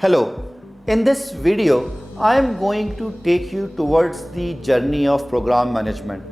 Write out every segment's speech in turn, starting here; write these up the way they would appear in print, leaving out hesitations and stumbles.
Hello, in this video I am going to take you towards the journey of program management.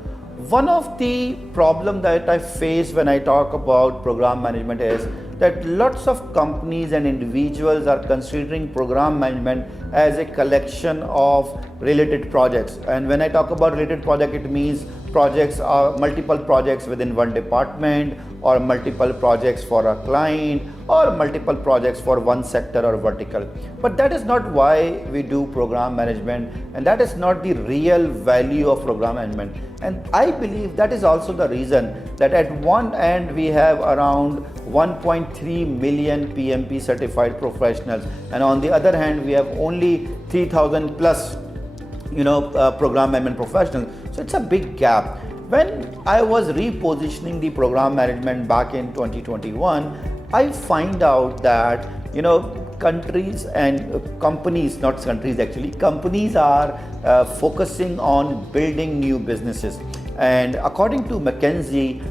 One of the problems that I face when I talk about program management is that lots of companies and individuals are considering program management as a collection of related projects. And when I talk about related project, it means projects are multiple projects within one department, or multiple projects for a client, or multiple projects for one sector or vertical. But that is not why we do program management, and that is not the real value of program management. And I believe that is also the reason that at one end we have around 1.3 million PMP certified professionals, and on the other hand we have only 3,000 plus program management professionals. So it's a big gap. When I was repositioning the program management back in 2021, I find out that countries and companies, not countries actually, companies are focusing on building new businesses. And according to McKinsey,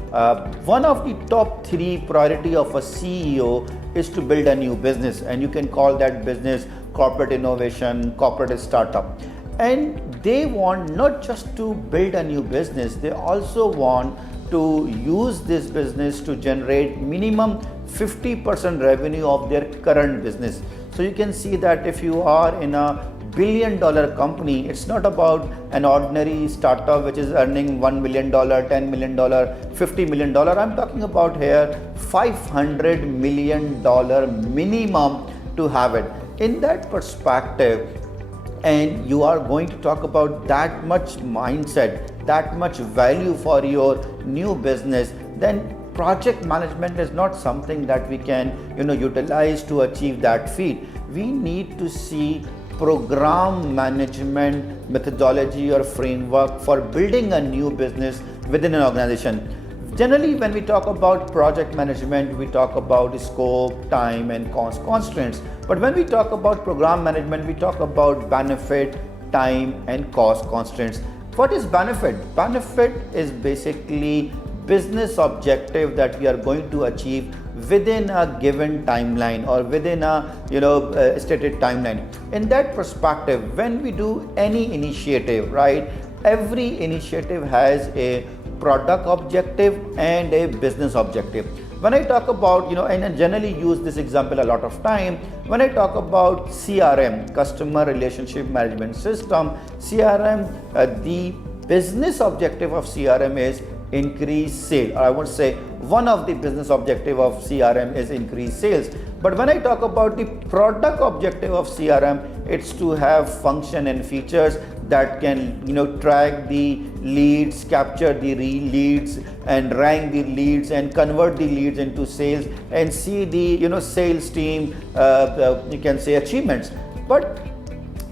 one of the top 3 priority of a CEO is to build a new business, and you can call that business corporate innovation, corporate startup. And they want not just to build a new business, they also want to use this business to generate minimum 50% revenue of their current business. So you can see that if you are in a billion-dollar company, it's not about an ordinary startup which is earning $1 million, $10 million, $50 million. I'm talking about here $500 million minimum to have it. In that perspective, and you are going to talk about that much mindset, that much value for your new business, then project management is not something that we can utilize to achieve that feat. We need to see program management methodology or framework for building a new business within an organization. Generally, when we talk about project management, we talk about scope, time and constraints. But when we talk about program management, we talk about benefit, time and cost constraints. What is benefit? Benefit is basically business objective that we are going to achieve within a given timeline or within a stated timeline. In that perspective, when we do any initiative, right, every initiative has a product objective and a business objective. When I talk about, and I generally use this example a lot of time, when I talk about CRM, customer relationship management system, CRM, the business objective of CRM is increase sale. I would say one of the business objective of CRM is increase sales. But when I talk about the product objective of CRM, it's to have function and features that can track the leads, capture the leads and rank the leads and convert the leads into sales and see the sales team you can say achievements. But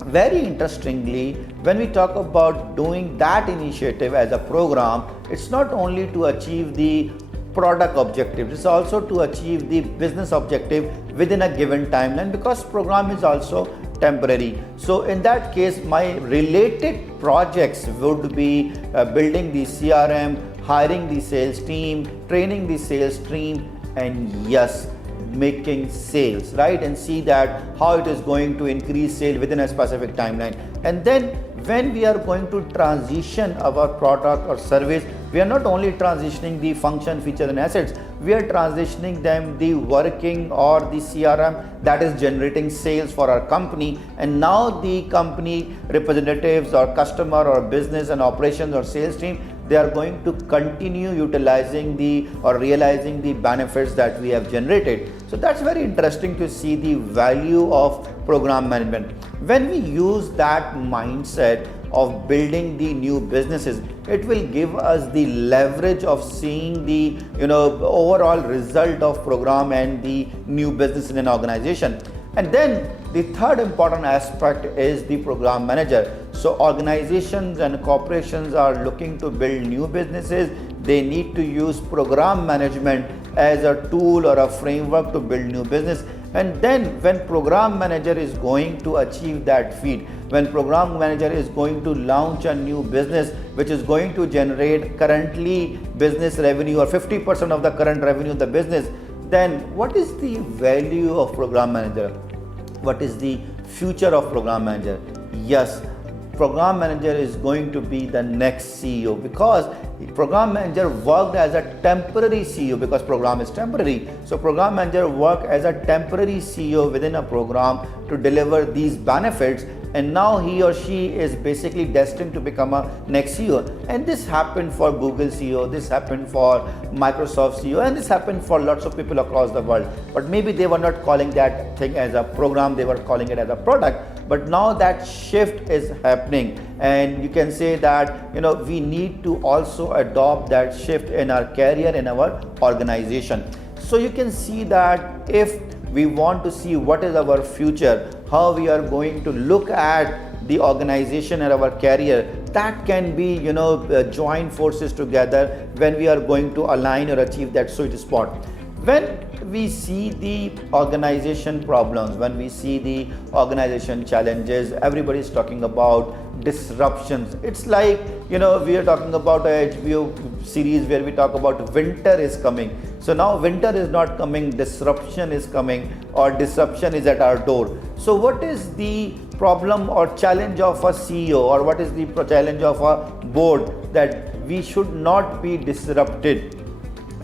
very interestingly, when we talk about doing that initiative as a program, it's not only to achieve the product objective, it's also to achieve the business objective within a given timeline, because program is also temporary. So in that case, my related projects would be building the CRM, hiring the sales team, training the sales team, and yes, making sales, right? And see that how it is going to increase sale within a specific timeline. And then when we are going to transition our product or service, we are not only transitioning the function, features and assets, we are transitioning them the working or the CRM that is generating sales for our company. And now the company representatives or customer or business and operations or sales team, they are going to continue utilizing or realizing the benefits that we have generated. So that's very interesting to see the value of program management. When we use that mindset of building the new businesses, it will give us the leverage of seeing the overall result of program and the new business in an organization. And then the third important aspect is the program manager. So organizations and corporations are looking to build new businesses. They need to use program management as a tool or a framework to build new business. And then when program manager is going to achieve that feat, when program manager is going to launch a new business which is going to generate currently business revenue or 50% of the current revenue of the business, then what is the value of program manager? What is the future of program manager? Yes, program manager is going to be the next CEO, because program manager worked as a temporary CEO, because program is temporary. So program manager worked as a temporary CEO within a program to deliver these benefits, and now he or she is basically destined to become a next CEO. And this happened for Google CEO, this happened for Microsoft CEO, and this happened for lots of people across the world. But maybe they were not calling that thing as a program, they were calling it as a product. But now that shift is happening, and you can say that we need to also adopt that shift in our career, in our organization. So you can see that if we want to see what is our future, how we are going to look at the organization and our career, that can be join forces together when we are going to align or achieve that sweet spot. When we see the organization problems, when we see the organization challenges, everybody is talking about disruptions. It's like we are talking about a HBO series where we talk about winter is coming. So now winter is not coming, disruption is coming, or disruption is at our door. So what is the problem or challenge of a CEO, or what is the challenge of a board? That we should not be disrupted.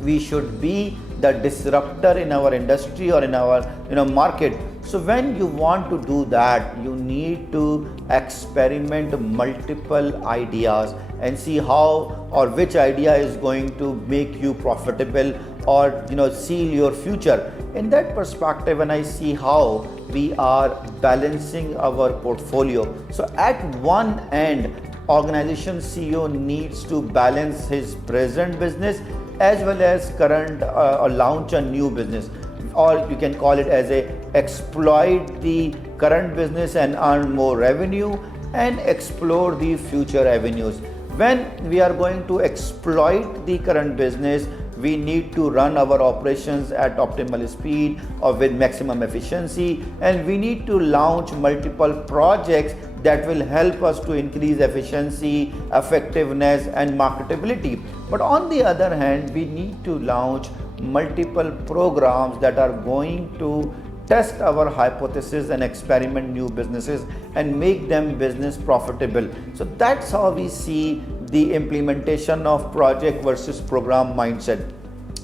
We should be the disruptor in our industry or in our market. So when you want to do that, you need to experiment multiple ideas and see how or which idea is going to make you profitable or seal your future. In that perspective, when I see how we are balancing our portfolio, so at one end, organization CEO needs to balance his present business as well as current or launch a new business, or you can call it as a exploit the current business and earn more revenue and explore the future avenues. When we are going to exploit the current business, we need to run our operations at optimal speed or with maximum efficiency, and we need to launch multiple projects that will help us to increase efficiency, effectiveness and marketability. But on the other hand, we need to launch multiple programs that are going to test our hypothesis and experiment new businesses and make them business profitable. So that's how we see the implementation of project versus program mindset.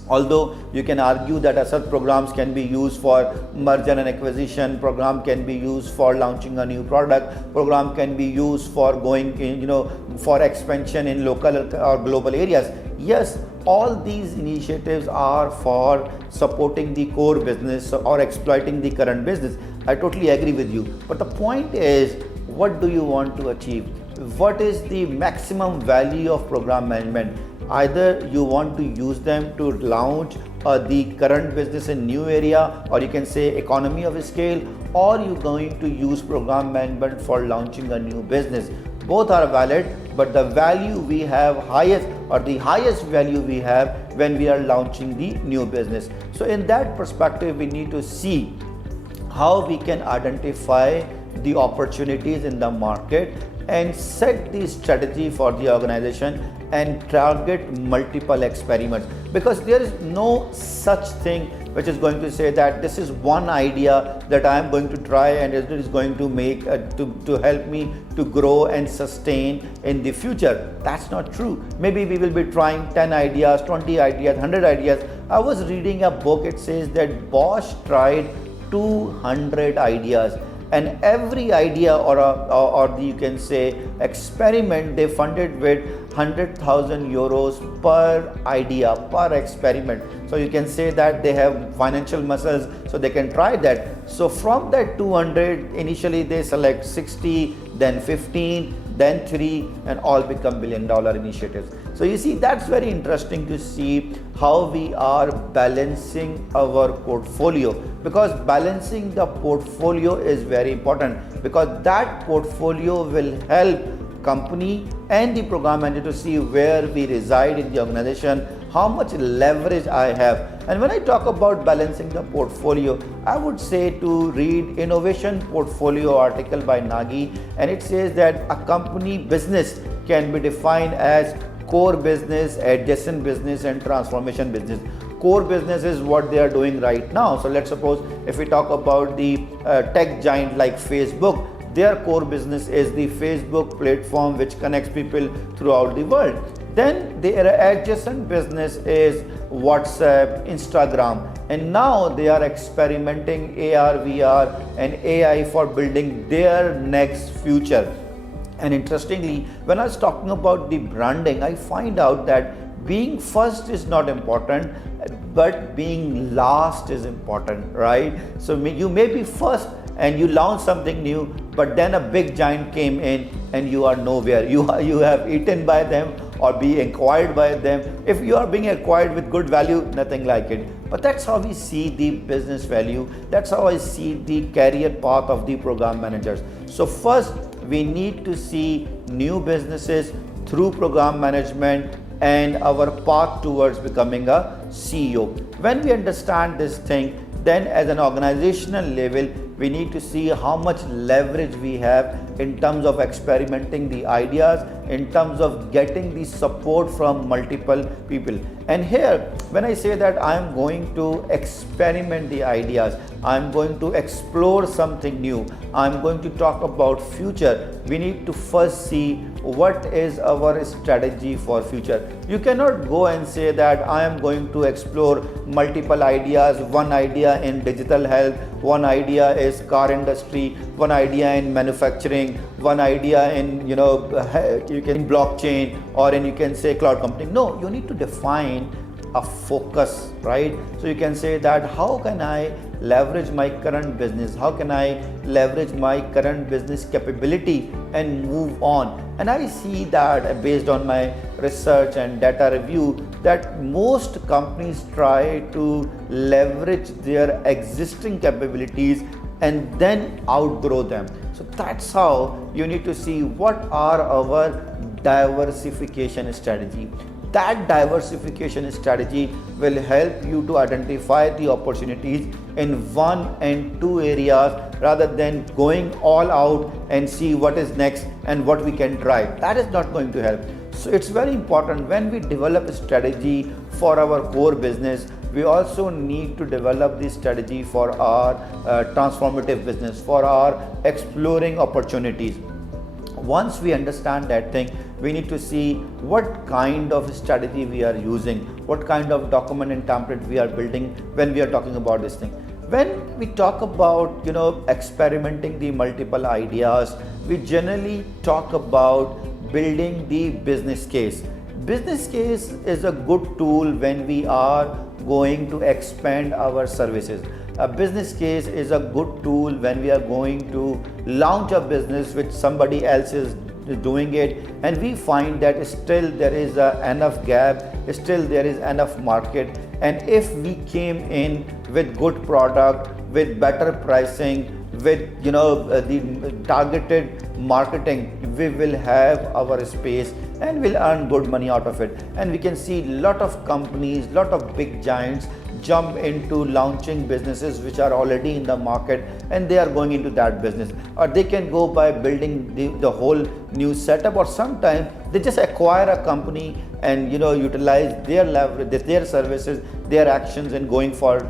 Although you can argue that such programs can be used for merger and acquisition, program can be used for launching a new product, program can be used for going for expansion in local or global areas. Yes, all these initiatives are for supporting the core business or exploiting the current business. I totally agree with you. But the point is, what do you want to achieve? What is the maximum value of program management? Either you want to use them to launch the current business in new area, or you can say economy of scale, or you're going to use program management for launching a new business. Both are valid, but the value we have highest, or the highest value we have when we are launching the new business. So in that perspective, we need to see how we can identify the opportunities in the market and set the strategy for the organization and target multiple experiments, because there is no such thing which is going to say that this is one idea that I am going to try and it is going to make to help me to grow and sustain in the future. That's not true. Maybe we will be trying 10 ideas, 20 ideas, 100 ideas. I was reading a book, it says that Bosch tried 200 ideas, and every idea or you can say experiment they funded with 100,000 euros per idea, per experiment. So you can say that they have financial muscles, so they can try that. So from that 200, initially they select 60, then 15, then 3, and all become $1 billion initiatives. So you see, that's very interesting to see how we are balancing our portfolio, because balancing the portfolio is very important, because that portfolio will help company and the program manager to see where we reside in the organization, how much leverage I have. And when I talk about balancing the portfolio, I would say to read Innovation Portfolio article by Nagy, and it says that a company business can be defined as core business, adjacent business and transformation business. core business is what they are doing right now. So let's suppose if we talk about the tech giant like Facebook, their core business is the Facebook platform which connects people throughout the world. Then their adjacent business is WhatsApp, Instagram, and now they are experimenting AR, VR and AI for building their next future. And interestingly, when I was talking about the branding, I find out that being first is not important, but being last is important, right? So you may be first and you launch something new, but then a big giant came in and you are nowhere. You have eaten by them or be acquired by them. If you are being acquired with good value, nothing like it. But that's how we see the business value. That's how I see the career path of the program managers. So first, we need to see new businesses through program management and our path towards becoming a CEO. When we understand this thing, then as an organizational level, we need to see how much leverage we have in terms of experimenting the ideas, in terms of getting the support from multiple people. And here, when I say that I am going to experiment the ideas, I am going to explore something new, I am going to talk about future, we need to first see what is our strategy for future. You cannot go and say that I am going to explore multiple ideas, one idea in digital health, one idea is car industry, one idea in manufacturing, one idea in you can blockchain, or in you can say cloud computing. No, you need to define a focus, right? So you can say that how can I leverage my current business, how can I leverage my current business capability and move on. And I see that based on my research and data review that most companies try to leverage their existing capabilities and then outgrow them. So that's how you need to see what are our diversification strategy. That diversification strategy will help you to identify the opportunities in 1 and 2 areas rather than going all out and see what is next and what we can drive. That is not going to help. So it's very important when we develop a strategy for our core business, we also need to develop the strategy for our transformative business, for our exploring opportunities. Once we understand that thing, we need to see what kind of strategy we are using, what kind of document and template we are building when we are talking about this thing. When we talk about experimenting the multiple ideas, we generally talk about building the business case. Business case is a good tool when we are going to expand our services. A business case is a good tool when we are going to launch a business which somebody else is doing it, and we find that still there is enough gap, still there is enough market, and if we came in with good product, with better pricing, with the targeted marketing, we will have our space and we'll earn good money out of it. And we can see lot of companies, lot of big giants jump into launching businesses which are already in the market and they are going into that business, or they can go by building the whole new setup, or sometimes they just acquire a company and utilize their leverage, their services, their actions, and going for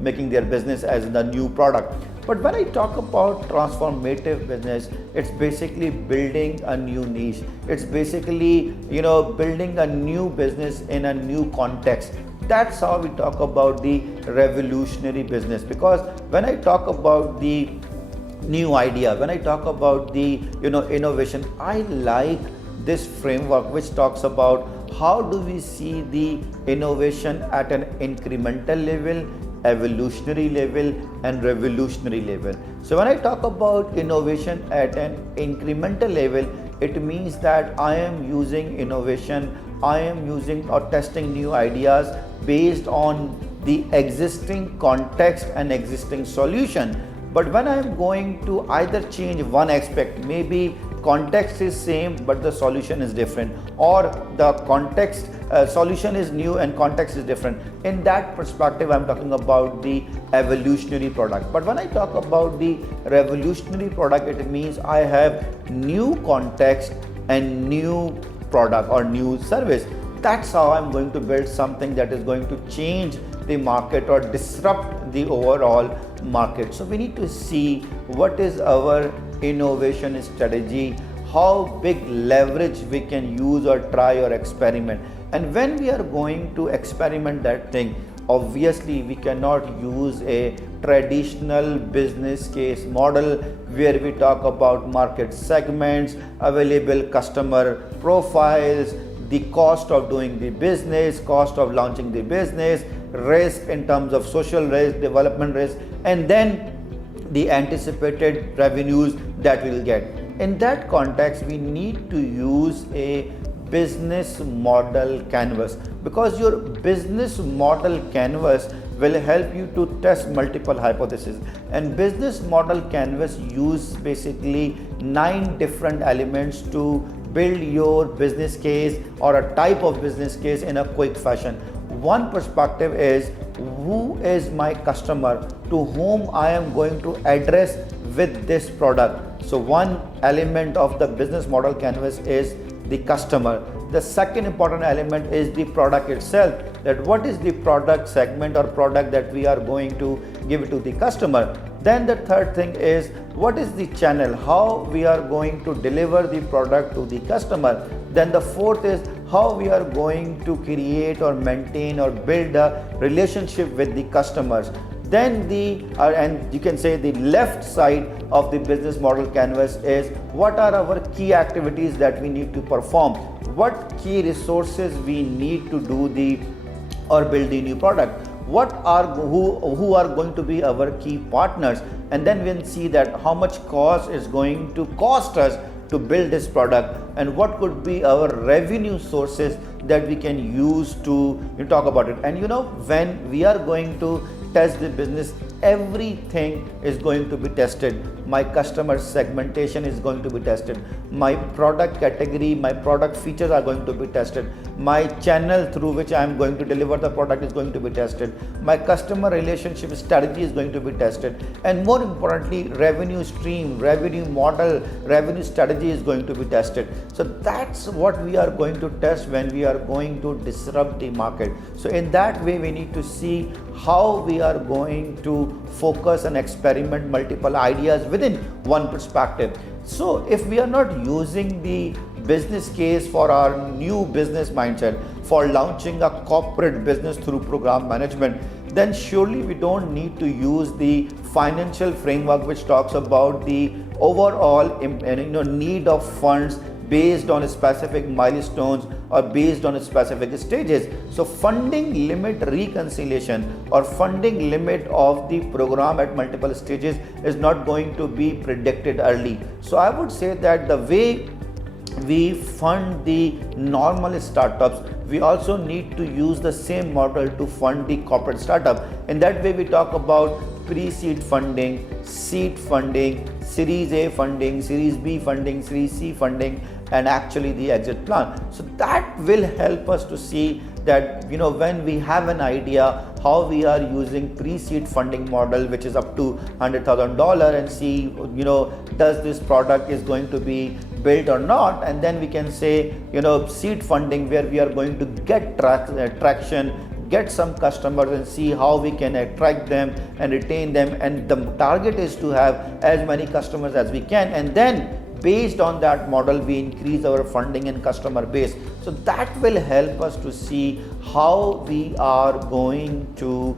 making their business as the new product. But when I talk about transformative business, it's basically building a new niche. It's basically building a new business in a new context. That's how we talk about the revolutionary business. Because when I talk about the new idea, when I talk about the innovation, I like this framework which talks about how do we see the innovation at an incremental level, evolutionary level, and revolutionary level. So when I talk about innovation at an incremental level, it means that I am using innovation, I am using or testing new ideas based on the existing context and existing solution. But when I am going to either change one aspect, maybe context is same but the solution is different, or the context solution is new and context is different. In that perspective, I'm talking about the evolutionary product. But when I talk about the revolutionary product, it means I have new context and new product or new service. that's how I'm going to build something that is going to change the market or disrupt the overall market. So we need to see what is our innovation strategy, how big leverage we can use or try or experiment. And when we are going to experiment that thing, obviously we cannot use a traditional business case model where we talk about market segments, available customer profiles, the cost of doing the business, cost of launching the business, risk in terms of social risk, development risk, and then the anticipated revenues that we'll get. In that context, we need to use a business model canvas, because your business model canvas will help you to test multiple hypotheses. And business model canvas use basically 9 different elements to build your business case or a type of business case in a quick fashion. One perspective is, who is my customer to whom I am going to address with this product? So one element of the business model canvas is the customer. The second important element is the product itself, that what is the product segment or product that we are going to give it to the customer. Then the third thing is, what is the channel, how we are going to deliver the product to the customer. Then the fourth is how we are going to create or maintain or build a relationship with the customers. Then and you can say the left side of the business model canvas is, what are our key activities that we need to perform, what key resources we need to do or build the new product, who are going to be our key partners, and then we'll see that how much cost is going to cost us to build this product, and what could be our revenue sources that we can use to talk about it. And when we are going to test the business, everything is going to be tested. My customer segmentation is going to be tested. My product category, my product features are going to be tested. My channel through which I am going to deliver the product is going to be tested. My customer relationship strategy is going to be tested. And more importantly, revenue stream, revenue model, revenue strategy is going to be tested. So that's what we are going to test when we are going to disrupt the market. So in that way, we need to see how we are going to focus and experiment multiple ideas within one perspective. So if we are not using the business case for our new business mindset for launching a corporate business through program management, then surely we don't need to use the financial framework which talks about the overall need of funds based on specific milestones or based on specific stages. So funding limit reconciliation or funding limit of the program at multiple stages is not going to be predicted early. So I would say that the way we fund the normal startups, we also need to use the same model to fund the corporate startup. In that way, we talk about pre-seed funding, seed funding, Series A funding, Series B funding, Series C funding, and actually the exit plan. So that will help us to see that when we have an idea how we are using pre-seed funding model, which is up to $100,000, and see does this product is going to be built or not, and then we can say seed funding, where we are going to get traction, get some customers and see how we can attract them and retain them, and the target is to have as many customers as we can, and then based on that model we increase our funding and customer base. So that will help us to see how we are going to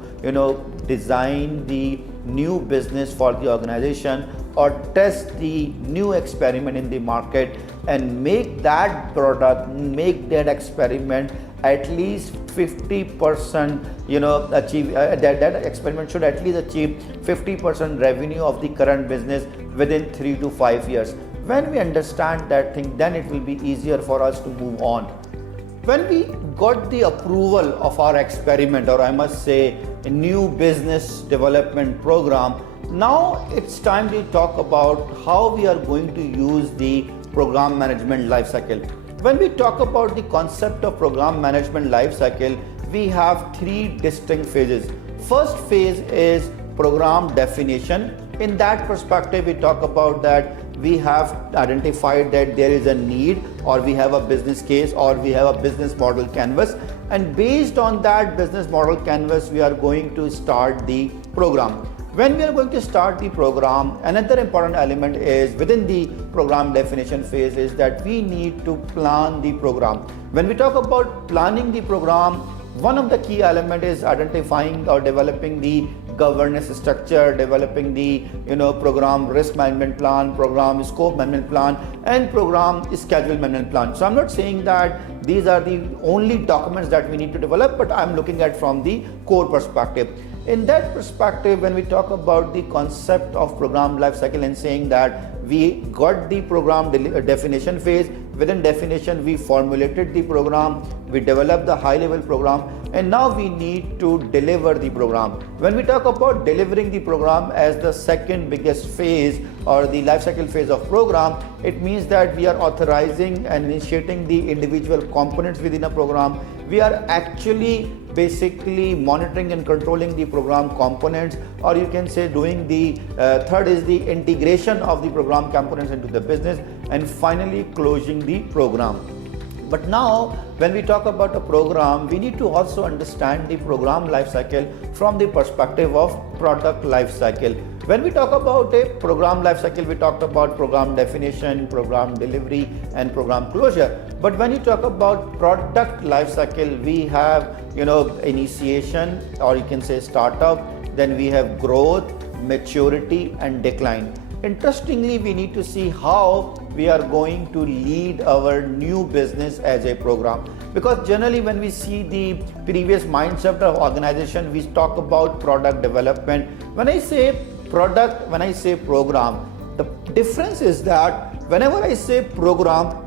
design the new business for the organization or test the new experiment in the market and make that product, make that experiment at least 50% achieve that experiment should at least achieve 50% revenue of the current business within 3 to 5 years. When we understand that thing, then it will be easier for us to move on. When we got the approval of our experiment, or I must say a new business development program, now it's time to talk about how we are going to use the program management lifecycle. When we talk about the concept of program management lifecycle, we have 3 distinct phases. First phase is program definition, In that perspective, we talk about that we have identified that there is a need, or we have a business case, or we have a business model canvas, and based on that business model canvas, we are going to start the program. When we are going to start the program, another important element is within the program definition phase is that we need to plan the program. When we talk about planning the program, one of the key elements is identifying or developing the governance structure, developing the program risk management plan, program scope management plan, and program schedule management plan. So I'm not saying that these are the only documents that we need to develop, but I'm looking at from the core perspective. In that perspective, when we talk about the concept of program lifecycle and saying that we got the program definition phase, within definition we formulated the program, we developed the high level program, and now we need to deliver the program. When we talk about delivering the program as the second biggest phase or the lifecycle phase of program, it means that we are authorizing and initiating the individual components within a program. We are actually basically monitoring and controlling the program components, or you can say doing the third is the integration of the program components into the business, and finally closing the program. But now when we talk about a program, we need to also understand the program lifecycle from the perspective of product lifecycle. When we talk about a program lifecycle, we talked about program definition, program delivery, and program closure. But when you talk about product lifecycle, we have initiation, or you can say startup, then we have growth, maturity, and decline. Interestingly, we need to see how we are going to lead our new business as a program, because generally when we see the previous mindset of organization, we talk about product development. When I say product, when I say program, the difference is that whenever I say program,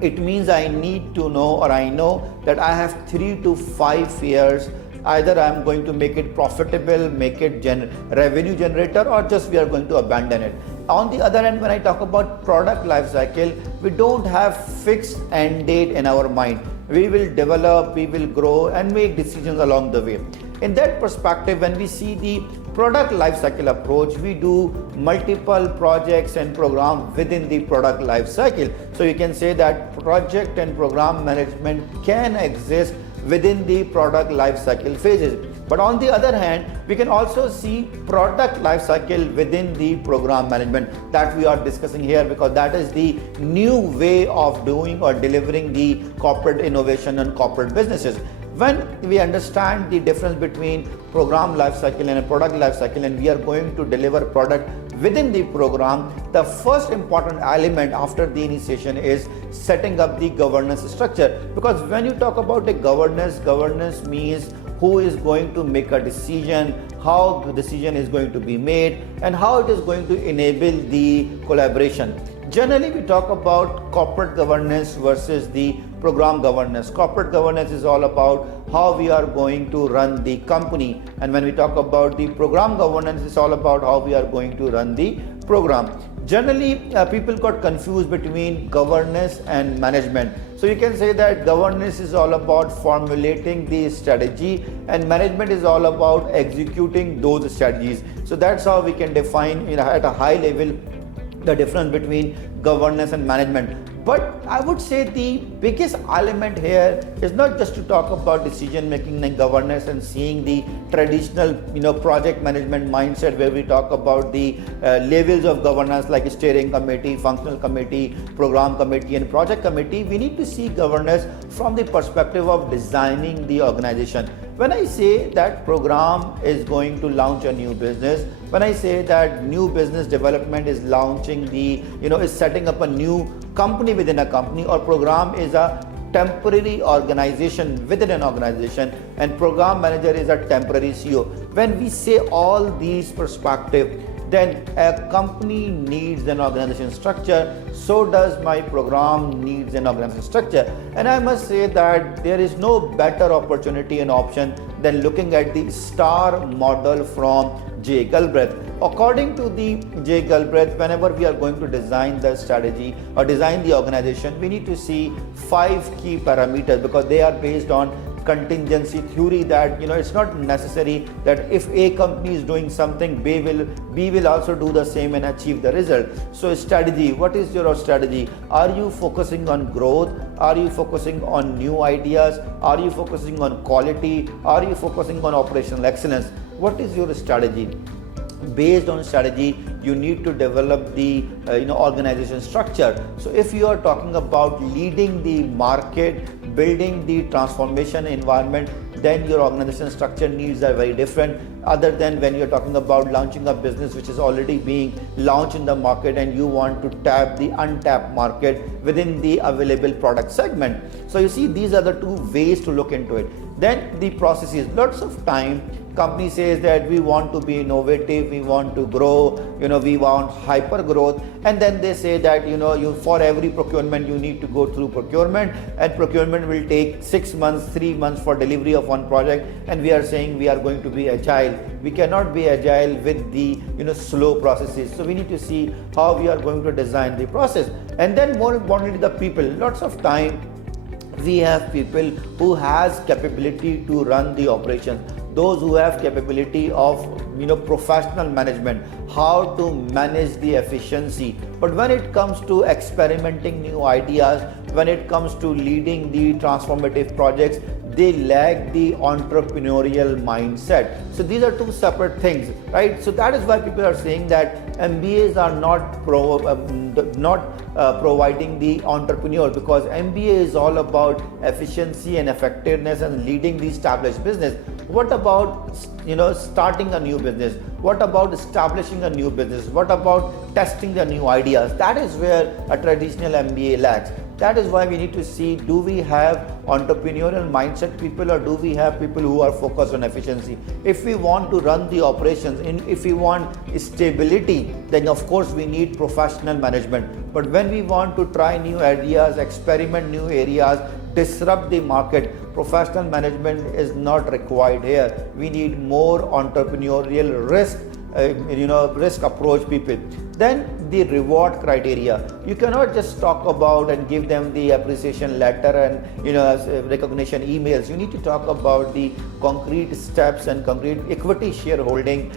it means I need to know, or I know that I have 3 to 5 years. Either I am going to make it profitable, make it revenue generator, or just we are going to abandon it. On the other hand, when I talk about product lifecycle, we don't have fixed end date in our mind. We will develop, we will grow, and make decisions along the way. In that perspective, when we see the product lifecycle approach, we do multiple projects and programs within the product lifecycle. So you can say that project and program management can exist within the product lifecycle phases. But on the other hand, we can also see product lifecycle within the program management that we are discussing here, because that is the new way of doing or delivering the corporate innovation and corporate businesses. When we understand the difference between program lifecycle and a product lifecycle, and we are going to deliver product within the program, the first important element after the initiation is setting up the governance structure. Because when you talk about a governance means who is going to make a decision, how the decision is going to be made, and how it is going to enable the collaboration. Generally, we talk about corporate governance versus the program governance. Corporate governance is all about how we are going to run the company, and when we talk about the program governance, it's all about how we are going to run the program. Generally, people got confused between governance and management. So you can say that governance is all about formulating the strategy, and management is all about executing those strategies. So that's how we can define at a high level the difference between governance and management. But I would say the biggest element here is not just to talk about decision making and governance and seeing the traditional project management mindset where we talk about the levels of governance like steering committee, functional committee, program committee, and project committee. We need to see governance from the perspective of designing the organization. When I say that program is going to launch a new business, when I say that new business development is launching is setting up a new company within a company, or program is a temporary organization within an organization, and program manager is a temporary CEO. When we say all these perspectives, then a company needs an organization structure, so does my program needs an organization structure. And I must say that there is no better opportunity and option than looking at the STAR model from J. Galbraith. According to the J. Galbraith, whenever we are going to design the strategy or design the organization, we need to see 5 key parameters, because they are based on contingency theory that it's not necessary that if A company is doing something, B will also do the same and achieve the result. So strategy, what is your strategy? Are you focusing on growth? Are you focusing on new ideas? Are you focusing on quality? Are you focusing on operational excellence? What is your strategy? Based on strategy, you need to develop the organization structure. So if you are talking about leading the market, building the transformation environment, then your organization structure needs are very different, other than when you're talking about launching a business which is already being launched in the market and you want to tap the untapped market within the available product segment. So you see, these are the two ways to look into it. Then the processes, lots of time company says that we want to be innovative, we want to grow, we want hyper growth, and then they say that you for every procurement you need to go through procurement, and procurement will take 6 months, 3 months for delivery of one project, and we are saying we are going to be agile. We cannot be agile with the slow processes. So we need to see how we are going to design the process. And then more importantly, the people, lots of time we have people who has capability to run the operations, those who have capability of professional management, how to manage the efficiency. But when it comes to experimenting new ideas, when it comes to leading the transformative projects, they lack the entrepreneurial mindset. So these are two separate things, right? So that is why people are saying that MBAs are not providing the entrepreneur, because MBA is all about efficiency and effectiveness and leading the established business. What about starting a new business? What about establishing a new business? What about testing the new ideas? That is where a traditional MBA lacks. That is why we need to see, do we have entrepreneurial mindset people, or do we have people who are focused on efficiency? If we want to run the operations, and if we want stability, then of course we need professional management. But when we want to try new ideas, experiment new areas, disrupt the market, professional management is not required here. We need more entrepreneurial risk approach people. Then the reward criteria. You cannot just talk about and give them the appreciation letter and recognition emails. You need to talk about the concrete steps and concrete equity shareholding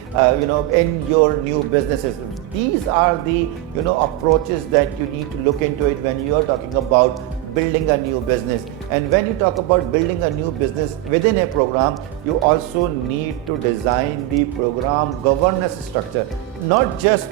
in your new businesses. These are the approaches that you need to look into it when you are talking about building a new business. And when you talk about building a new business within a program, you also need to design the program governance structure. Not just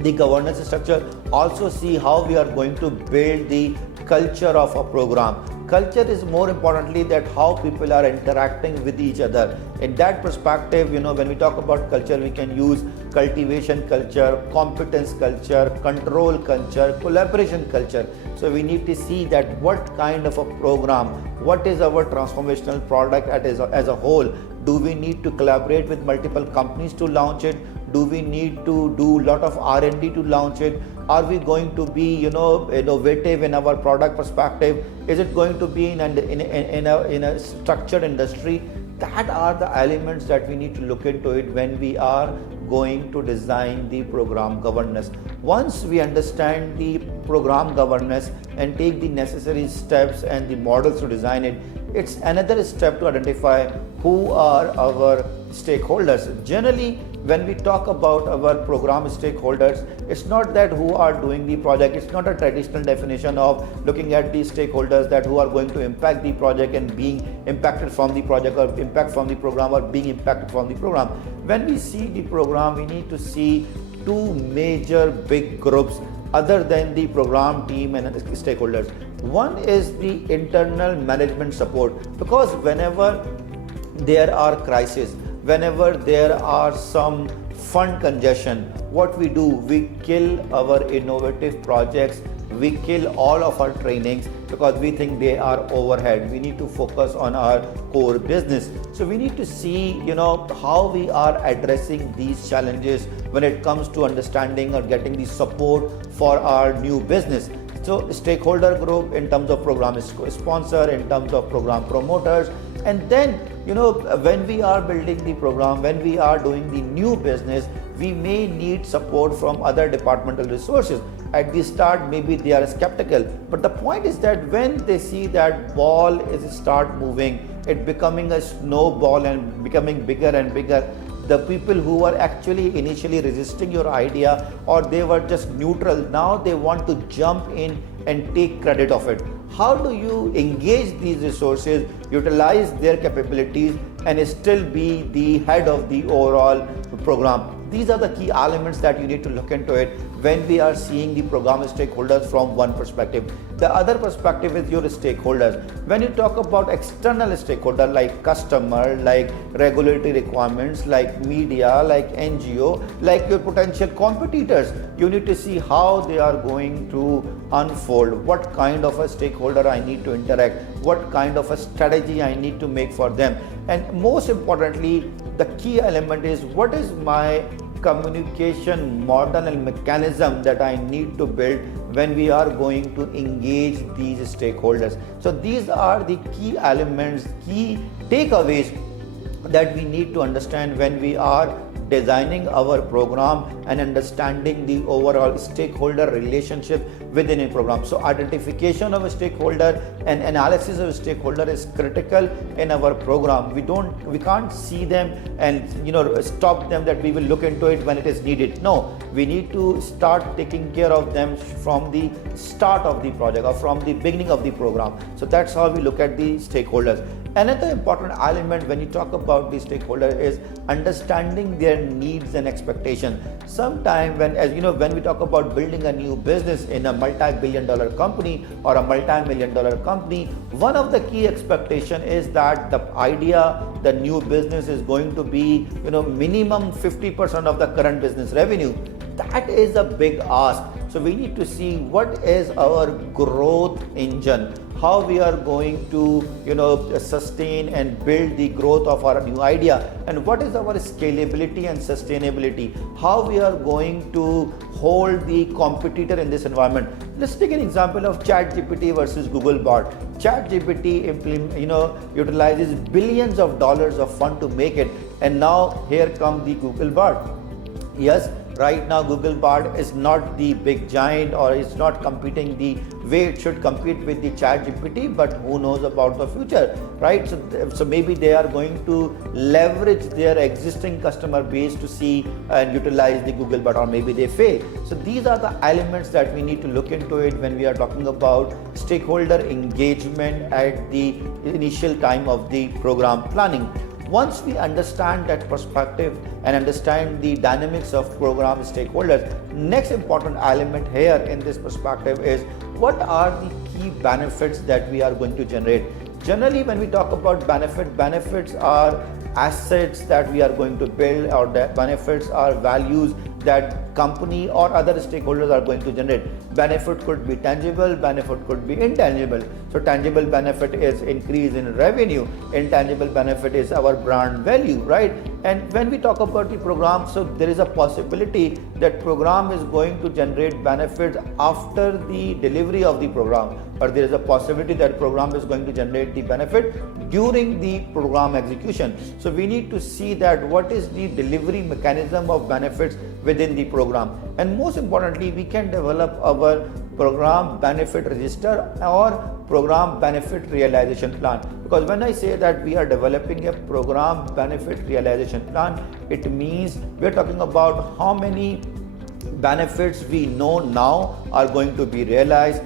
the governance structure, also see how we are going to build the culture of a program. Culture is more importantly that how people are interacting with each other. In that perspective, when we talk about culture, we can use cultivation culture, competence culture, control culture, collaboration culture. So we need to see that what kind of a program, what is our transformational product as a whole. Do we need to collaborate with multiple companies to launch it? Do we need to do a lot of R&D to launch it? Are we going to be innovative in our product perspective? Is it going to be in a structured industry? That are the elements that we need to look into it when we are going to design the program governance. Once we understand the program governance and take the necessary steps and the models to design it, it's another step to identify who are our stakeholders. Generally, when we talk about our program stakeholders, it's not that who are doing the project. It's not a traditional definition of looking at the stakeholders that who are going to impact the project and being impacted from the project, or impact from the program, or being impacted from the program. When we see the program, we need to see two major big groups other than the program team and the stakeholders. One is the internal management support, because whenever there are crises, whenever there are some fund congestion, what we do, we kill our innovative projects, we kill all of our trainings because we think they are overhead. We need to focus on our core business. So we need to see how we are addressing these challenges when it comes to understanding or getting the support for our new business. So stakeholder group in terms of program sponsor, in terms of program promoters, and then when we are building the program, when we are doing the new business, we may need support from other departmental resources. At the start, maybe they are skeptical, but the point is that when they see that ball is start moving it becoming a snowball and becoming bigger and bigger. The people who were actually initially resisting your idea, or they were just neutral, now they want to jump in and take credit of it. How do you engage these resources, utilize their capabilities, and still be the head of the overall program? These are the key elements that you need to look into it when we are seeing the program stakeholders from one perspective. The other perspective is your stakeholders. When you talk about external stakeholder like customer, like regulatory requirements, like media, like NGO, like your potential competitors, you need to see how they are going to unfold, what kind of a stakeholder I need to interact, what kind of a strategy I need to make for them. And most importantly, the key element is what is my communication model and mechanism that I need to build when we are going to engage these stakeholders. So these are the key elements, key takeaways that we need to understand when we are designing our program and understanding the overall stakeholder relationship within a program. So identification of a stakeholder and analysis of a stakeholder is critical in our program. We can't see them and stop them that we will look into it when it is needed. No, we need to start taking care of them from the start of the project or from the beginning of the program. So that's how we look at the stakeholders. Another important element when you talk about the stakeholder is understanding their needs and expectations. Sometimes when we talk about building a new business in a multi-billion-dollar company or a multi-million-dollar company, one of the key expectation is that the idea, the new business is going to be minimum 50% of the current business revenue. That is a big ask. So we need to see what is our growth engine, how we are going to sustain and build the growth of our new idea, and what is our scalability and sustainability, how we are going to hold the competitor in this environment. Let's take an example of ChatGPT versus Google Bot. ChatGPT utilizes billions of dollars of fund to make it, and now here comes the Google Bot. Yes, right now Google Bard is not the big giant, or it's not competing the way it should compete with the ChatGPT, but who knows about the future, right? So maybe they are going to leverage their existing customer base to see and utilize the Google Bard, or maybe they fail. So these are the elements that we need to look into it when we are talking about stakeholder engagement at the initial time of the program planning. Once we understand that perspective and understand the dynamics of program stakeholders, next important element here in this perspective is what are the key benefits that we are going to generate. Generally, when we talk about benefits are assets that we are going to build, or the benefits are values that company or other stakeholders are going to generate. Benefit could be tangible, benefit could be intangible. So tangible benefit is increase in revenue, intangible benefit is our brand value, right? And when we talk about the program, so there is a possibility that program is going to generate benefits after the delivery of the program, or there is a possibility that program is going to generate the benefit during the program execution. So we need to see that what is the delivery mechanism of benefits within the program. And most importantly, we can develop our program benefit register or program benefit realization plan. Because when I say that we are developing a program benefit realization plan, it means we're talking about how many benefits we know now are going to be realized,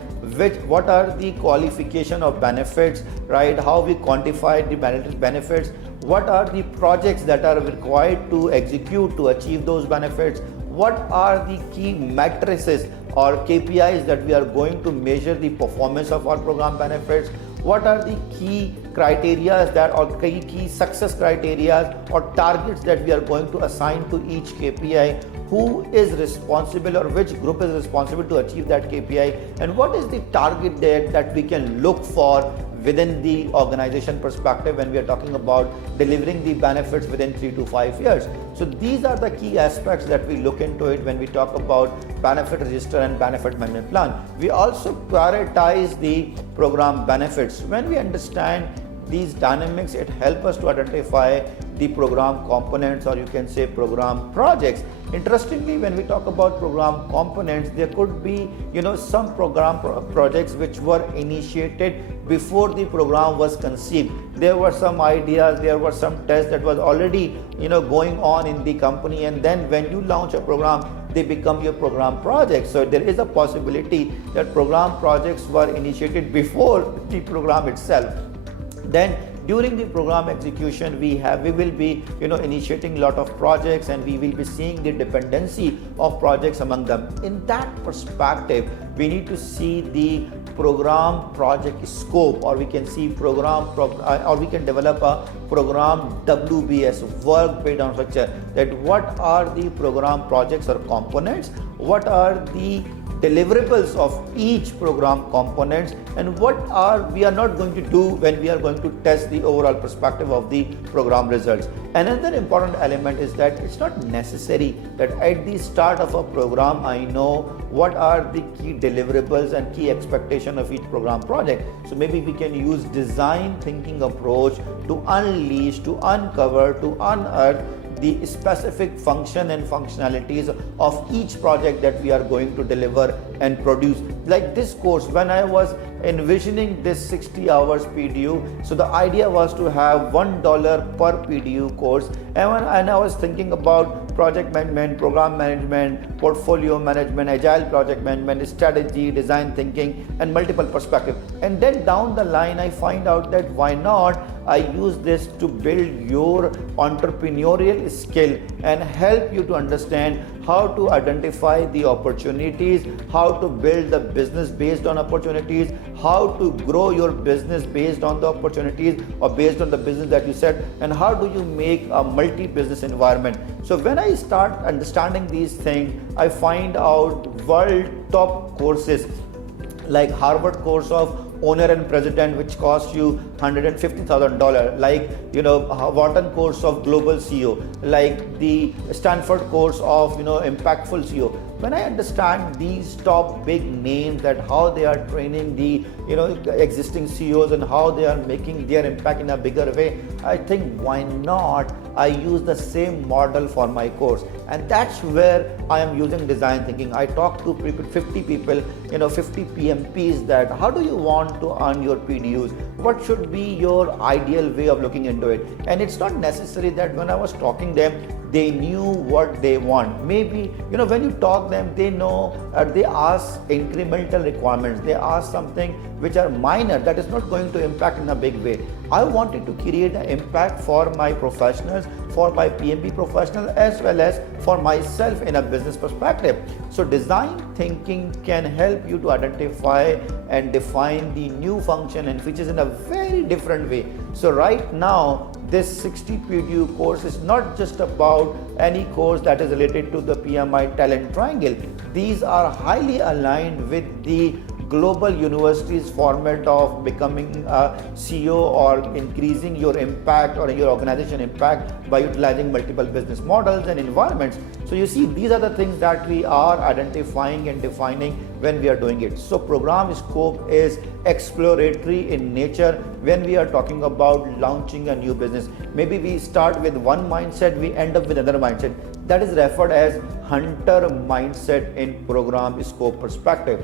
what are the qualification of benefits, right? How we quantify the benefits, what are the projects that are required to execute to achieve those benefits, what are the key matrices or KPIs that we are going to measure the performance of our program benefits, what are the key criteria or key success criteria or targets that we are going to assign to each KPI, who is responsible or which group is responsible to achieve that KPI, and what is the target date that we can look for within the organization perspective when we are talking about delivering the benefits within 3 to 5 years. So these are the key aspects that we look into it when we talk about benefit register and benefit management plan. We also prioritize the program benefits. When we understand these dynamics, it helps us to identify the program components, or you can say program projects. Interestingly, when we talk about program components, there could be some program projects which were initiated before the program was conceived. There were some ideas, there were some tests that was already going on in the company, and then when you launch a program, they become your program projects. So there is a possibility that program projects were initiated before the program itself. Then during the program execution, we will be initiating a lot of projects, and we will be seeing the dependency of projects among them. In that perspective, we need to see the program project scope, or we can see or we can develop a program WBS, work breakdown structure, that what are the program projects or components, what are the deliverables of each program components, and what we are not going to do when we are going to test the overall perspective of the program results. Another important element is that it's not necessary that at the start of a program I know what are the key deliverables and key expectation of each program project. So maybe we can use design thinking approach to unleash, to uncover, to unearth the specific function and functionalities of each project that we are going to deliver and produce. Like this course, when I was envisioning this 60 hours PDU, so the idea was to have $1 per PDU course, and I was thinking about project management, program management, portfolio management, agile project management, strategy, design thinking, and multiple perspectives. And then down the line I find out that why not I use this to build your entrepreneurial skill and help you to understand how to identify the opportunities, how to build the business based on opportunities, how to grow your business based on the opportunities or based on the business that you set, and how do you make a multi-business environment. So when I start understanding these things, I find out world top courses like Harvard course of owner and president, which costs you $150,000, like Wharton course of global CEO, like the Stanford course of impactful CEO. When I understand these top big names, that how they are training the existing CEOs and how they are making their impact in a bigger way, I think why not I use the same model for my course. And that's where I am using design thinking. I talk to 50 people, 50 PMPs, that how do you want to earn your PDUs? What should be your ideal way of looking into it? And it's not necessary that when I was talking them, they knew what they want. Maybe when you talk them, they know, they ask incremental requirements, they ask something which are minor, that is not going to impact in a big way. I wanted to create an impact for my professionals, for my PMP professional, as well as for myself in a business perspective. So design thinking can help you to identify and define the new function and features in a very different way. So right now, this 60 PDU course is not just about any course that is related to the PMI talent triangle. These are highly aligned with the global universities format of becoming a CEO or increasing your impact or your organization impact by utilizing multiple business models and environments. So you see, these are the things that we are identifying and defining when we are doing it. So program scope is exploratory in nature when we are talking about launching a new business. Maybe we start with one mindset, we end up with another mindset. That is referred as hunter mindset in program scope perspective.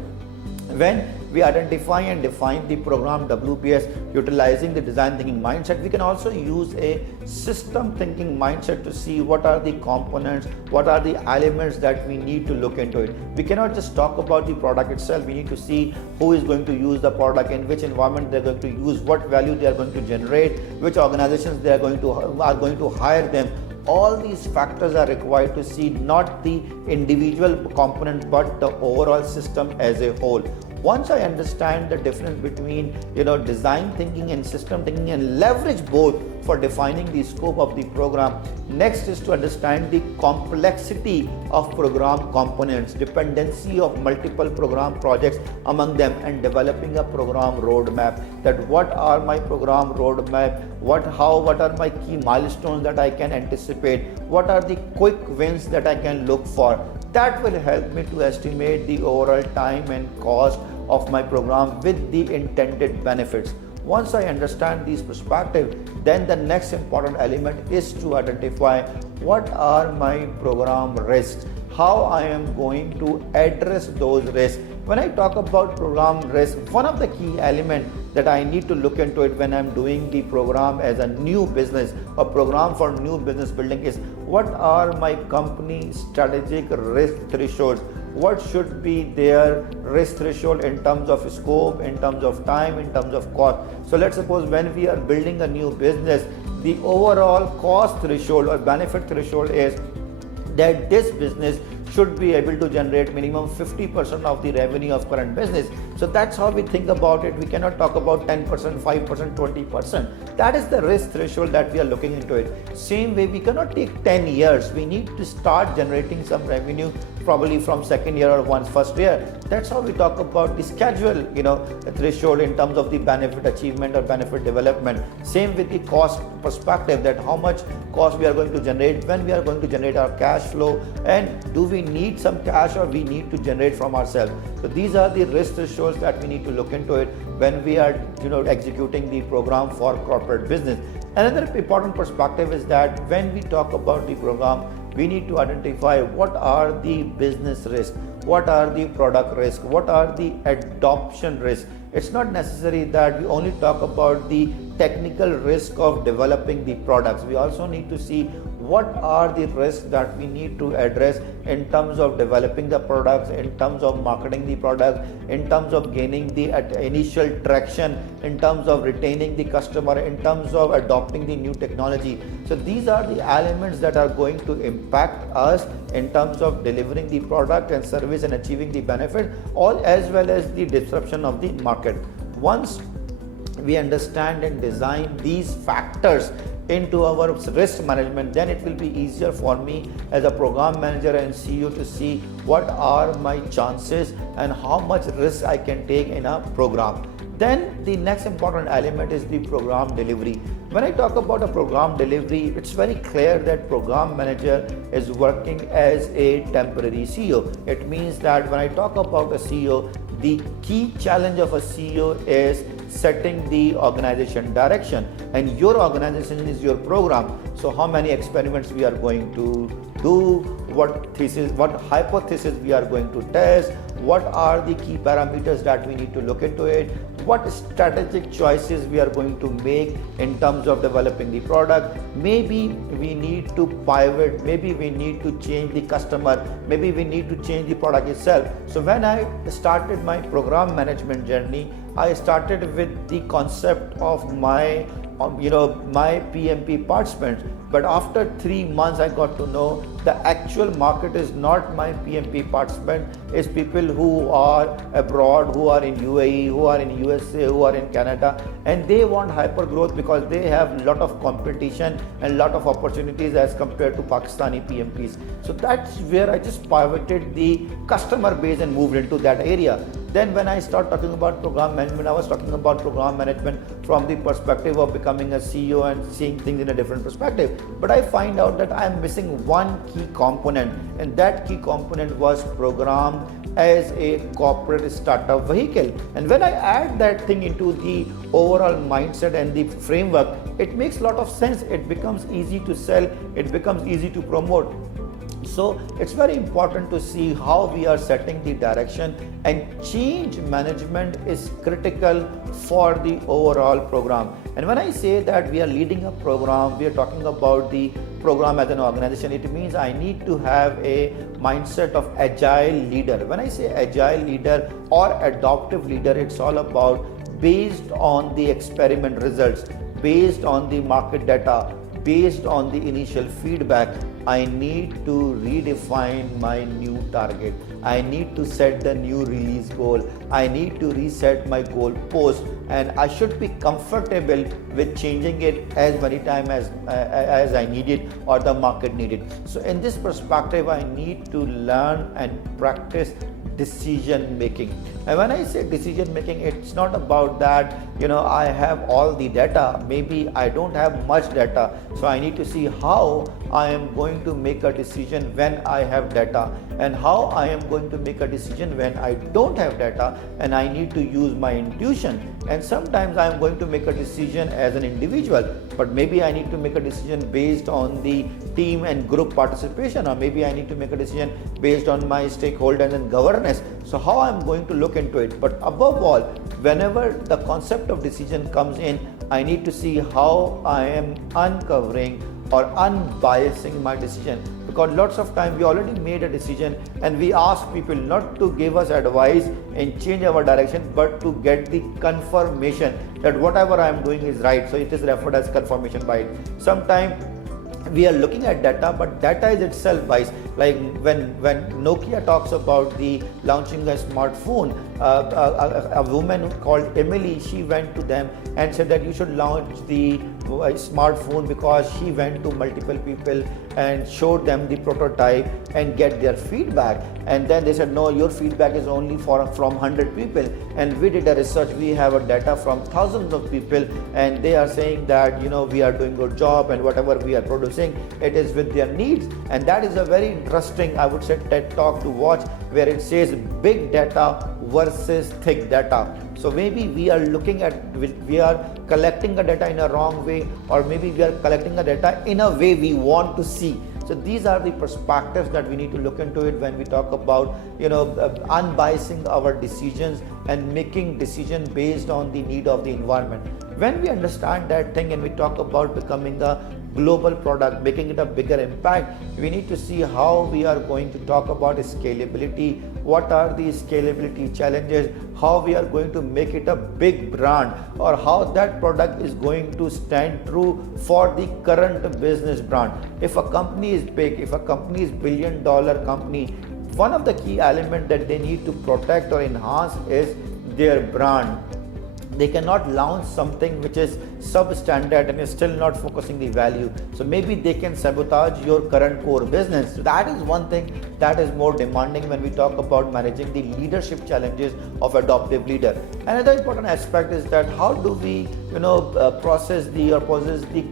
When we identify and define the program WBS utilizing the design thinking mindset, we can also use a system thinking mindset to see what are the components, what are the elements that we need to look into it. We cannot just talk about the product itself. We need to see who is going to use the product, in which environment they're going to use, what value they are going to generate, which organizations they are going to hire them. All these factors are required to see not the individual component but the overall system as a whole. Once I understand the difference between design thinking and system thinking and leverage both for defining the scope of the program, next is to understand the complexity of program components, dependency of multiple program projects among them, and developing a program roadmap. That what are my program roadmap, what are my key milestones that I can anticipate, what are the quick wins that I can look for. That will help me to estimate the overall time and cost of my program with the intended benefits. Once I understand these perspectives, then the next important element is to identify what are my program risks, how I am going to address those risks. When I talk about program risk, one of the key elements that I need to look into it when I'm doing the program as a new business or program for new business building is what are my company strategic risk thresholds. What should be their risk threshold in terms of scope, in terms of time, in terms of cost. So let's suppose when we are building a new business, the overall cost threshold or benefit threshold is that this business should be able to generate minimum 50% of the revenue of current business. So that's how we think about it. We cannot talk about 10%, 5%, 20%. That is the risk threshold that we are looking into it. Same way, we cannot take 10 years. We need to start generating some revenue probably from second year or once first year. That's how we talk about the schedule, threshold in terms of the benefit achievement or benefit development. Same with the cost perspective, that how much cost we are going to generate, when we are going to generate our cash flow, and do we need some cash or we need to generate from ourselves. So these are the risk thresholds that we need to look into it when we are executing the program for corporate business. Another important perspective is that when we talk about the program, we need to identify what are the business risks, what are the product risks, what are the adoption risks. It's not necessary that we only talk about the technical risk of developing the products. We also need to see what are the risks that we need to address in terms of developing the products, in terms of marketing the products, in terms of gaining the initial traction, in terms of retaining the customer, in terms of adopting the new technology. So these are the elements that are going to impact us in terms of delivering the product and service and achieving the benefit, all as well as the disruption of the market. Once we understand and design these factors into our risk management, then it will be easier for me as a program manager and CEO to see what are my chances and how much risk I can take in a program. Then the next important element is the program delivery. When I talk about a program delivery, it's very clear that program manager is working as a temporary CEO. It means that when I talk about a CEO, the key challenge of a CEO is setting the organization direction, and your organization is your program. So how many experiments we are going to do, what hypothesis we are going to test, what are the key parameters that we need to look into it, what strategic choices we are going to make in terms of developing the product. Maybe we need to pivot, maybe we need to change the customer, maybe we need to change the product itself. So when I started my program management journey, I started with the concept of my PMP participants. But after 3 months, I got to know the actual market is not my PMP participant, it's people who are abroad, who are in UAE, who are in USA, who are in Canada, and they want hyper growth because they have a lot of competition and a lot of opportunities as compared to Pakistani PMPs. So that's where I just pivoted the customer base and moved into that area. Then when I start talking about program management, I was talking about program management from the perspective of becoming a CEO and seeing things in a different perspective. But I find out that I am missing one key component, and that key component was program as a corporate startup vehicle. And when I add that thing into the overall mindset and the framework, it makes a lot of sense. It becomes easy to sell, it becomes easy to promote. So it's very important to see how we are setting the direction, and change management is critical for the overall program. And when I say that we are leading a program, we are talking about the program as an organization. It means I need to have a mindset of agile leader. When I say agile leader or adaptive leader, it's all about based on the experiment results, based on the market data, based on the initial feedback. I need to redefine my new target. I need to set the new release goal. I need to reset my goal post, and I should be comfortable with changing it as many times as I need it or the market need it. So in this perspective, I need to learn and practice decision making. And when I say decision making, it's not about that I have all the data. Maybe I don't have much data, so I need to see how I am going to make a decision when I have data, and how I am going to make a decision when I don't have data and I need to use my intuition. And sometimes I am going to make a decision as an individual, but maybe I need to make a decision based on the team and group participation, or maybe I need to make a decision based on my stakeholders and governance. So how I'm going to look into it. But above all, whenever the concept of decision comes in, I need to see how I am uncovering or unbiasing my decision, because lots of time we already made a decision and we ask people not to give us advice and change our direction, but to get the confirmation that whatever I am doing is right. So it is referred as confirmation bias. Sometimes we are looking at data, but data is itself biased. Like when Nokia talks about the launching a smartphone, a woman called Emily, she went to them and said that you should launch the smartphone, because she went to multiple people and showed them the prototype and get their feedback. And then they said, no, your feedback is only from 100 people, and we did a research, we have a data from thousands of people, and they are saying that we are doing good job, and whatever we are producing, it is with their needs. And that is a very interesting, I would say, TED talk to watch, where it says big data versus thick data. So maybe we are collecting the data in a wrong way, or maybe we are collecting the data in a way we want to see. So these are the perspectives that we need to look into it when we talk about unbiasing our decisions and making decisions based on the need of the environment. When we understand that thing and we talk about becoming a global product, making it a bigger impact, we need to see how we are going to talk about scalability. What are the scalability challenges? How we are going to make it a big brand, or how that product is going to stand true for the current business brand. If a company is big, if a company is billion-dollar company, one of the key elements that they need to protect or enhance is their brand. They cannot launch something which is substandard and is still not focusing the value. So maybe they can sabotage your current core business. So that is one thing that is more demanding when we talk about managing the leadership challenges of adaptive leader. Another important aspect is that how do we possess the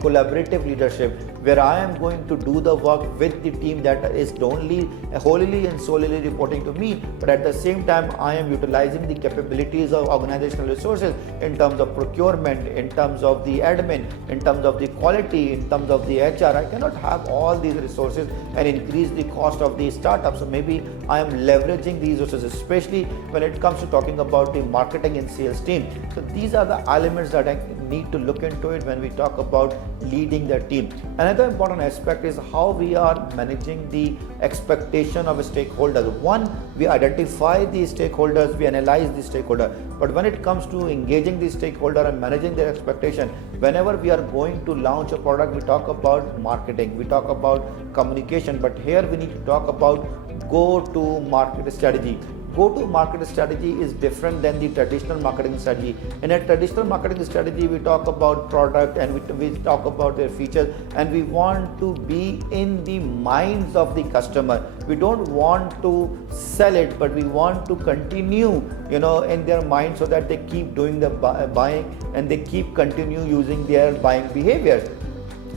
collaborative leadership, where I am going to do the work with the team that is wholly and solely reporting to me, but at the same time I am utilizing the capabilities of organizational resources in terms of procurement, in terms of the admin, in terms of the quality, in terms of the HR. I cannot have all these resources and increase the cost of the startup. So maybe I am leveraging these resources, especially when it comes to talking about the marketing and sales team. So these are the elements that I need to look into it when we talk about leading the team. Another important aspect is how we are managing the expectation of stakeholders. One, we identify the stakeholders, we analyze the stakeholder, but when it comes to engaging the stakeholder and managing their expectation, whenever we are going to launch a product, we talk about marketing, we talk about communication, but here we need to talk about go-to-market strategy. Go-to-market strategy is different than the traditional marketing strategy. In a traditional marketing strategy, we talk about product and we talk about their features, and we want to be in the minds of the customer. We don't want to sell it, but we want to continue in their mind, so that they keep doing the buying and they keep continue using their buying behaviors.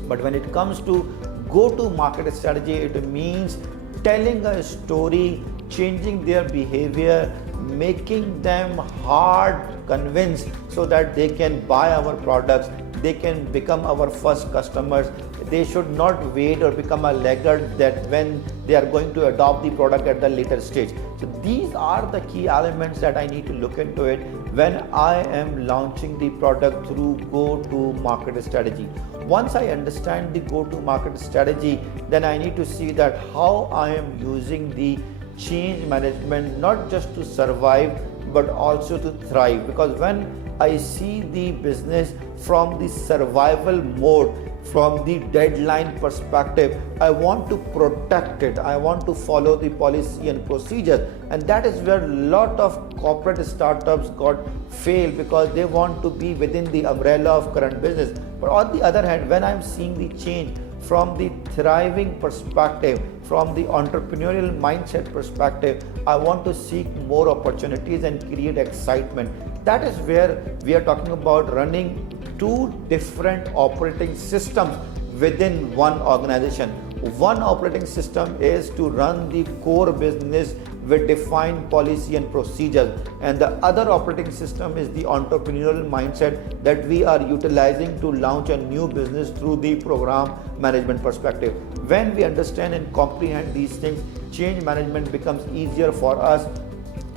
But when it comes to go-to-market strategy, it means telling a story, changing their behavior, making them hard convinced so that they can buy our products, they can become our first customers. They should not wait or become a laggard that when they are going to adopt the product at the later stage. So these are the key elements that I need to look into it when I am launching the product through go-to-market strategy. Once I understand the go-to-market strategy, then I need to see that how I am using the change management not just to survive but also to thrive. Because when I see the business from the survival mode, from the deadline perspective, I want to protect it, I want to follow the policy and procedures, and that is where a lot of corporate startups got failed, because they want to be within the umbrella of current business. But on the other hand, when I'm seeing the change from the thriving perspective, from the entrepreneurial mindset perspective, I want to seek more opportunities and create excitement. That is where we are talking about running two different operating systems within one organization. One operating system is to run the core business with defined policy and procedures, and the other operating system is the entrepreneurial mindset that we are utilizing to launch a new business through the program management perspective. When we understand and comprehend these things, change management becomes easier for us,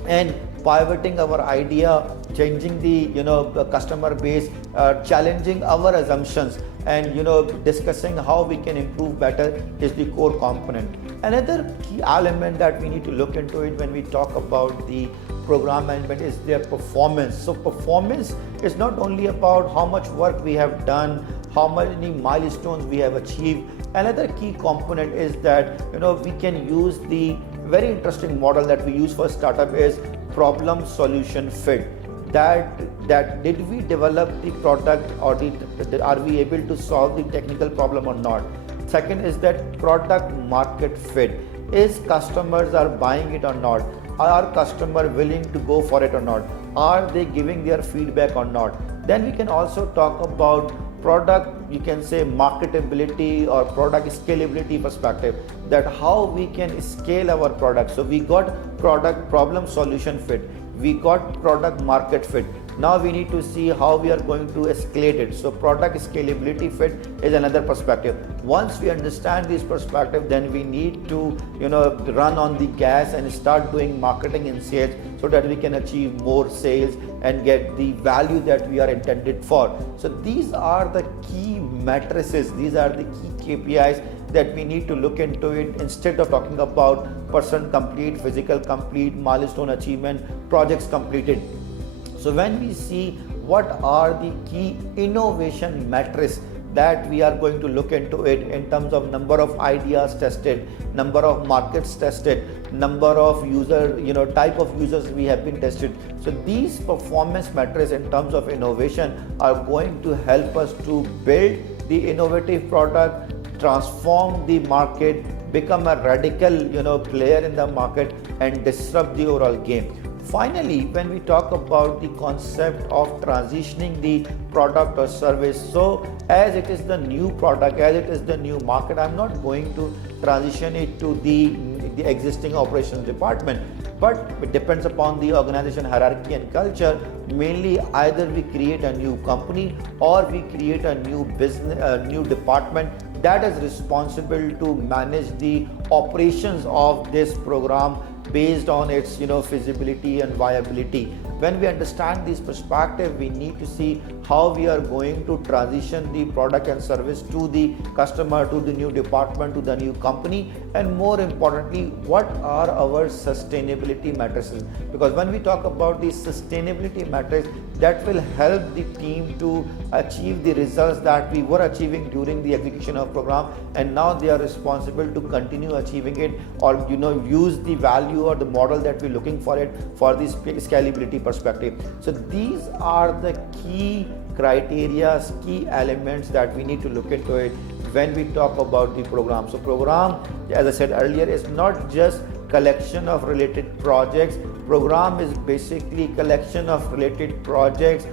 and pivoting our idea, changing the customer base, challenging our assumptions, and discussing how we can improve better is the core component. Another key element that we need to look into it when we talk about the program management is their performance. So performance is not only about how much work we have done, how many milestones we have achieved. Another key component is that we can use the very interesting model that we use for startup is problem solution fit. That did we develop the product, or are we able to solve the technical problem or not? Second is that product market fit. Is customers are buying it or not? Are customer willing to go for it or not? Are they giving their feedback or not? Then we can also talk about product, you can say marketability or product scalability perspective, that how we can scale our product. So we got product problem solution fit, we got product market fit. Now we need to see how we are going to escalate it. So product scalability fit is another perspective. Once we understand this perspective, then we need to run on the gas and start doing marketing and sales so that we can achieve more sales and get the value that we are intended for. So these are the key matrices, these are the key KPIs that we need to look into it, instead of talking about person complete, physical complete, milestone achievement, projects completed. So when we see what are the key innovation metrics that we are going to look into it in terms of number of ideas tested, number of markets tested, number of user, type of users we have been tested. So these performance metrics in terms of innovation are going to help us to build the innovative product, transform the market, become a radical player in the market, and disrupt the overall game. Finally, when we talk about the concept of transitioning the product or service, so as it is the new product, as it is the new market, I'm not going to transition it to the existing operations department, but it depends upon the organization hierarchy and culture. Mainly either we create a new company or we create a new business, a new department that is responsible to manage the operations of this program based on its feasibility and viability. When we understand this perspective, we need to see how we are going to transition the product and service to the customer, to the new department, to the new company, and more importantly, what are our sustainability matrices. Because when we talk about the sustainability matrix, that will help the team to achieve the results that we were achieving during the execution of program, and now they are responsible to continue achieving it, or use the value or the model that we're looking for it for this scalability perspective. So these are the key criteria, key elements that we need to look into it when we talk about the program. So program, as I said earlier, is not just collection of related projects. Program is basically collection of related projects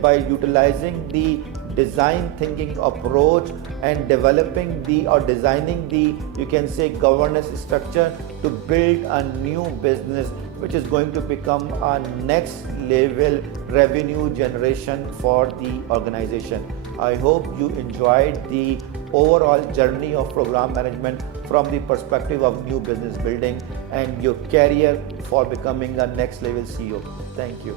by utilizing the design thinking approach and developing designing the, you can say, governance structure to build a new business which is going to become a next level revenue generation for the organization. I hope you enjoyed the overall journey of program management from the perspective of new business building and your career for becoming a next level CEO. Thank you.